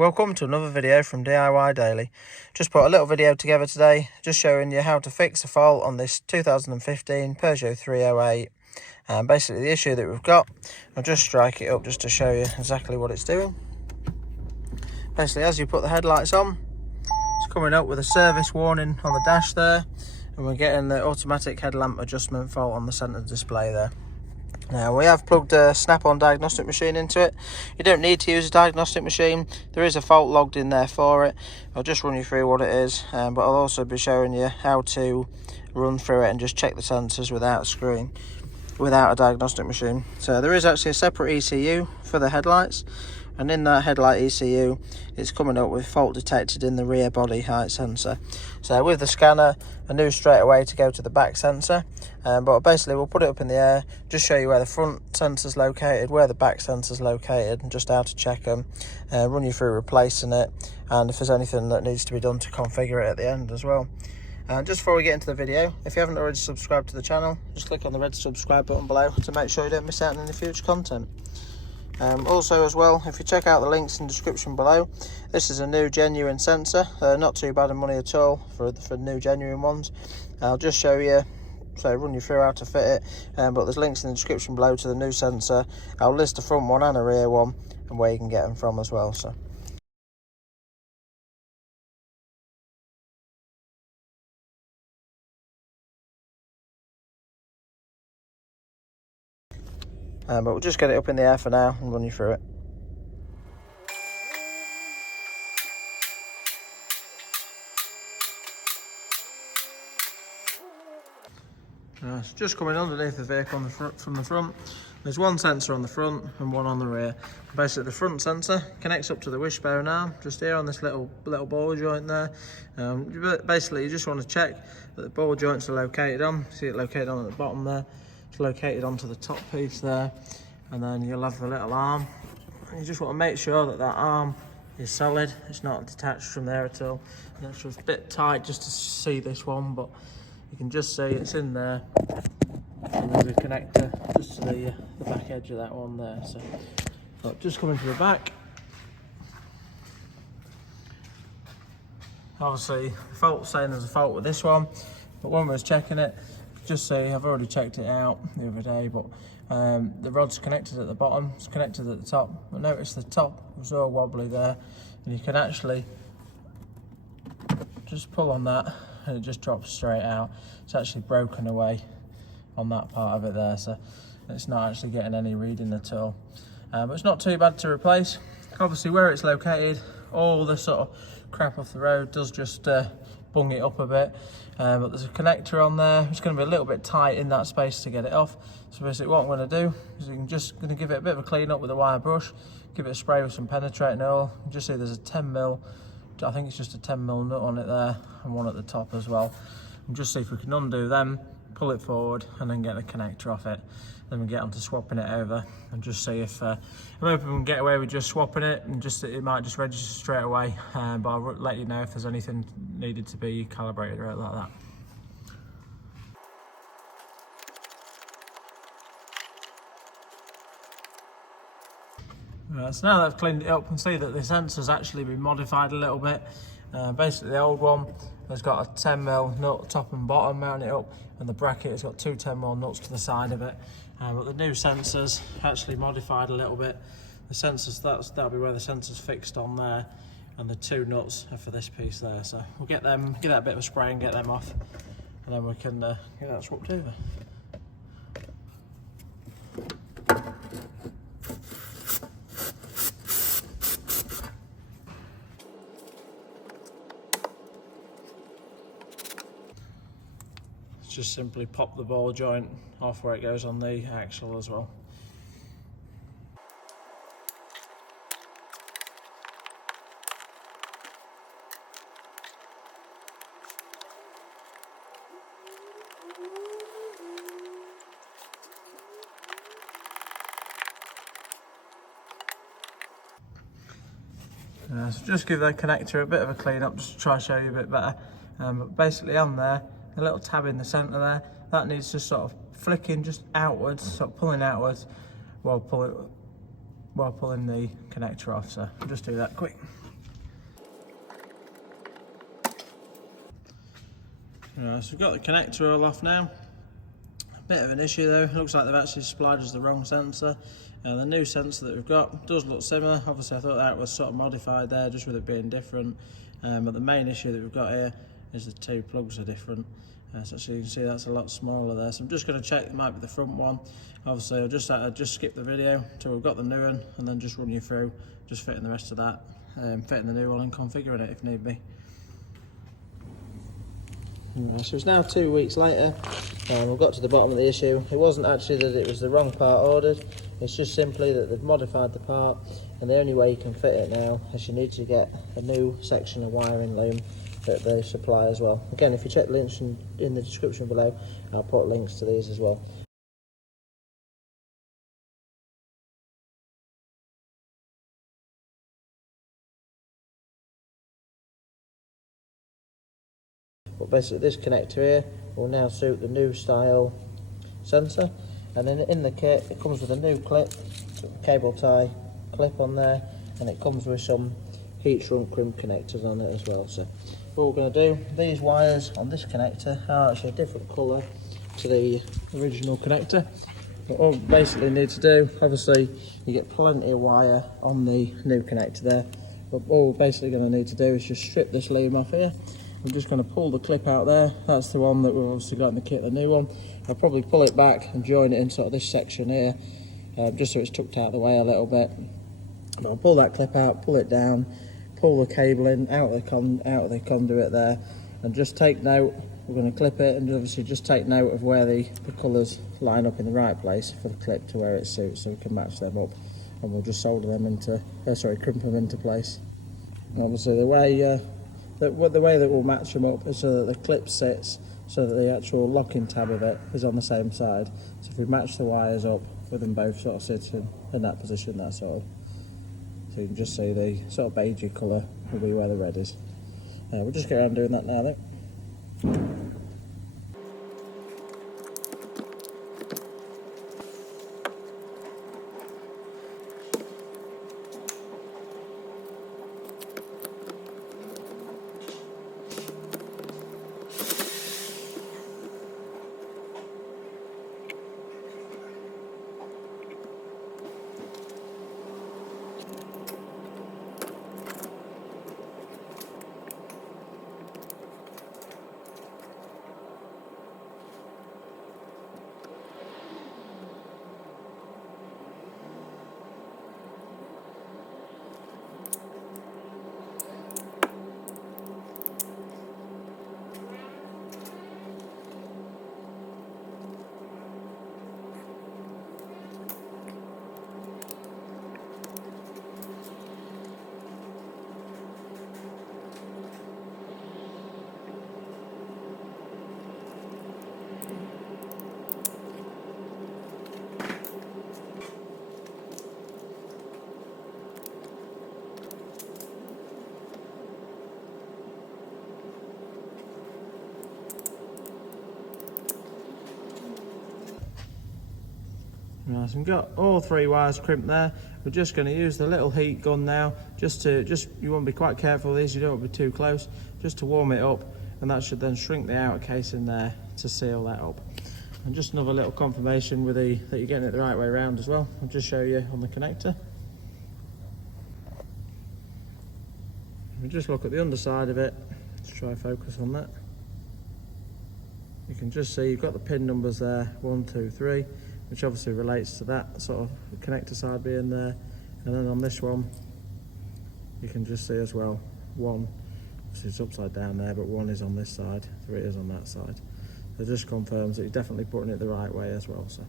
Welcome to another video from DIY Daily. Just put a little video together today, just showing you how to fix a fault on this 2015 Peugeot 308. And basically the issue that we've got, I'll just strike it up just to show you exactly what it's doing. Basically, as you put the headlights on, it's coming up with a service warning on the dash there, and we're getting the automatic headlamp adjustment fault on the centre display there. Now, we have plugged a snap-on diagnostic machine into it. You don't need to use a diagnostic machine. There is a fault logged in there for it. I'll just run you through what it is, but I'll also be showing you how to run through it and just check the sensors without a screen, without a diagnostic machine. So there is actually a separate ECU for the headlights, and in that headlight ECU it's coming up with fault detected in the rear body height sensor. So with the scanner, I knew straight away to go to the back sensor, but basically we'll put it up in the air, just show you where the front sensor's located, where the back sensor's located, and just how to check them, run you through replacing it, and if there's anything that needs to be done to configure it at the end as well. Just before we get into the video, if you haven't already subscribed to the channel, just click on the red subscribe button below to make sure you don't miss out on any future content. Also as well, if you check out the links in the description below, this is a new genuine sensor, not too bad in money at all for new genuine ones. I'll just show you, so run you through how to fit it, but there's links in the description below to the new sensor. I'll list a front one and a rear one and where you can get them from as well. But we'll just get it up in the air for now and run you through it. It's just coming underneath the vehicle on the front, from the front. There's one sensor on the front and one on the rear. Basically the front sensor connects up to the wishbone arm, just here on this little ball joint there. Basically you just want to check that the ball joints are located on. See it located on at the bottom there. It's located onto the top piece there, and then you'll have the little arm. And you just want to make sure that that arm is solid, it's not detached from there at all. And it's just a bit tight just to see this one, but you can just see it's in there. And there's a connector just to the back edge of that one there. So look, just coming to the back. Obviously, the fault saying there's a fault with this one, but when we was checking it, just see, I've already checked it out the other day, but the rod's connected at the bottom, it's connected at the top. I noticed the top was all wobbly there, and you can actually just pull on that and it just drops straight out. It's actually broken away on that part of it there, so it's not actually getting any reading at all. But it's not too bad to replace. Obviously where it's located, all the sort of crap off the road does just bung it up a bit, but there's a connector on there. It's going to be a little bit tight in that space to get it off. So basically what I'm going to do is I'm just going to give it a bit of a clean up with a wire brush, give it a spray with some penetrating oil. You just see there's a 10mm, I think it's just a 10mm nut on it there, and one at the top as well. And just see if we can undo them, pull it forward, and then get the connector off it. Then we get on to swapping it over, and just see if I'm hoping we can get away with just swapping it, and just it might just register straight away. But I'll let you know if there's anything needed to be calibrated or like that. So now that I've cleaned it up, you can see that the sensor's actually been modified a little bit. Basically the old one has got a 10mm nut top and bottom mounting it up, and the bracket has got two 10mm nuts to the side of it. But the new sensor's actually modified a little bit. The sensors, that'll be where the sensor's fixed on there, and the two nuts are for this piece there. So we'll get them, give that a bit of a spray and get them off, and then we can get that swapped over. Just simply pop the ball joint off where it goes on the axle as well. So just give that connector a bit of a clean up, just to try and show you a bit better. But basically on there, a little tab in the centre there, that needs to sort of flicking just outwards, sort of pulling outwards while pulling the connector off. So I'll just do that quick. Right, so we've got the connector all off now. Bit of an issue though, it looks like they've actually supplied us the wrong sensor. The new sensor that we've got does look similar. Obviously I thought that was sort of modified there just with it being different, but the main issue that we've got here is the two plugs are different. So you can see that's a lot smaller there, so I'm just going to check it might be the front one. Obviously I'll just skip the video until we've got the new one and then just run you through just fitting the rest of that, fitting the new one and configuring it if need be. So it's now 2 weeks later and we've got to the bottom of the issue. It wasn't actually that it was the wrong part ordered, it's just simply that they've modified the part, and the only way you can fit it now is you need to get a new section of wiring loom that they supply as well. Again, if you check the links in the description below, I'll put links to these as well. But basically this connector here will now suit the new style sensor, and then in the kit it comes with a new clip, cable tie clip on there, and it comes with some heat shrunk crimp connectors on it as well. So what we're going to do, these wires on this connector are actually a different colour to the original connector. What we basically need to do, obviously you get plenty of wire on the new connector there, but what we're basically going to need to do is just strip this loom off here. I'm just going to pull the clip out there. That's the one that we've obviously got in the kit, the new one. I'll probably pull it back and join it in sort of this section here, just so it's tucked out of the way a little bit. But I'll pull that clip out, pull it down, pull the cable in, out of the conduit there, and just take note. We're going to clip it and obviously just take note of where the colours line up in the right place for the clip to where it suits, so we can match them up. And we'll just solder them into, crimp them into place. And obviously the way that we'll match them up is so that the clip sits so that the actual locking tab of it is on the same side. So if we match the wires up with them both sort of sitting in that position, that's all. So you can just see the sort of beigey colour will be where the red is. We'll just get around doing that now then. Right, so we've got all 3 wires crimped there. We're just going to use the little heat gun now, you want to be quite careful with these, you don't want to be too close, just to warm it up, and that should then shrink the outer casing there to seal that up. And just another little confirmation that you're getting it the right way around as well. I'll just show you on the connector. We just look at the underside of it, let's try focus on that. You can just see you've got the pin numbers there, 1, 2, 3. Which obviously relates to that sort of connector side being there, and then on this one you can just see as well 1, obviously it's upside down there, but 1 is on this side, 3 is on that side. So it just confirms that you're definitely putting it the right way as well. So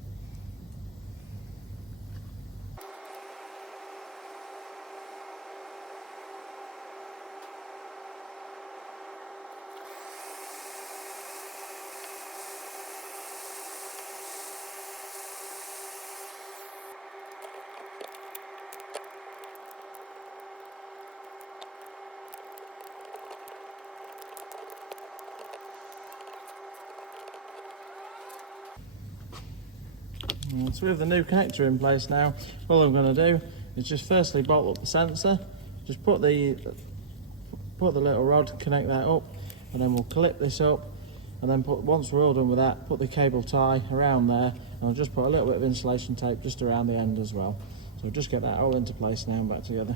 so with the new connector in place now, all I'm going to do is just firstly bolt up the sensor, just put the little rod, connect that up, and then we'll clip this up, and then once we're all done with that, put the cable tie around there, and I'll just put a little bit of insulation tape just around the end as well. So just get that all into place now and back together.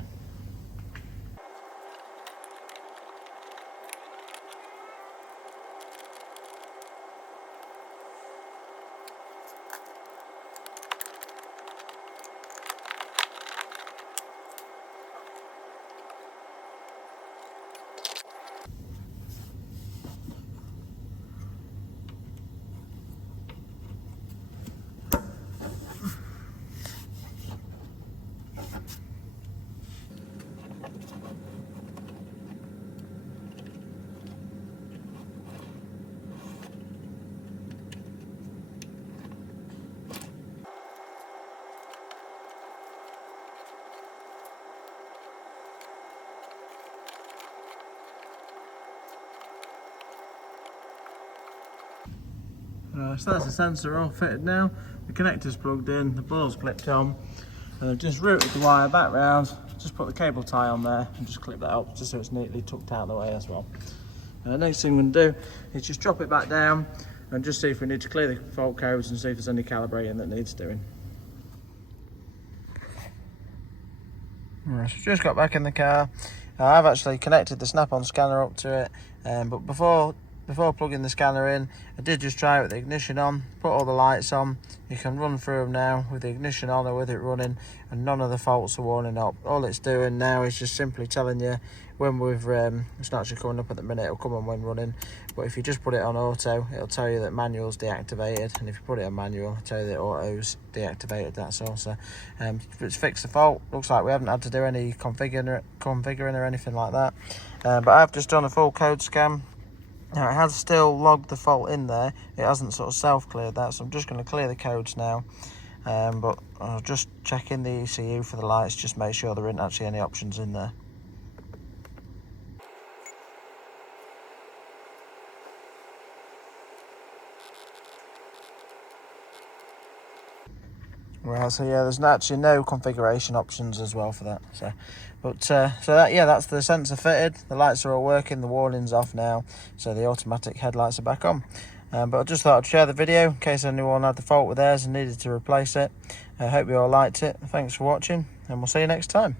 So that's the sensor all fitted now, the connector's plugged in, the ball's clipped on, and I've just routed the wire back round, just put the cable tie on there and just clip that up just so it's neatly tucked out of the way as well. Next thing we're going to do is just drop it back down and just see if we need to clear the fault codes and see if there's any calibrating that needs doing. Right, so just got back in the car. I've actually connected the snap-on scanner up to it, but before plugging the scanner in, I did just try it with the ignition on, put all the lights on. You can run through them now with the ignition on or with it running, and none of the faults are warning up. All it's doing now is just simply telling you when it's not actually coming up at the minute, it'll come on when running, but if you just put it on auto, it'll tell you that manual's deactivated, and if you put it on manual, it'll tell you that auto's deactivated, that's all. So it's fixed the fault. Looks like we haven't had to do any configuring or anything like that, but I've just done a full code scan. Now it has still logged the fault in there, it hasn't sort of self-cleared that, so I'm just going to clear the codes now, but I'll just check in the ECU for the lights, just make sure there isn't actually any options in there. Right, so yeah, there's actually no configuration options as well for that. That's the sensor fitted. The lights are all working, the warning's off now, so the automatic headlights are back on. But I just thought I'd share the video in case anyone had the fault with theirs and needed to replace it. I hope you all liked it. Thanks for watching, and we'll see you next time.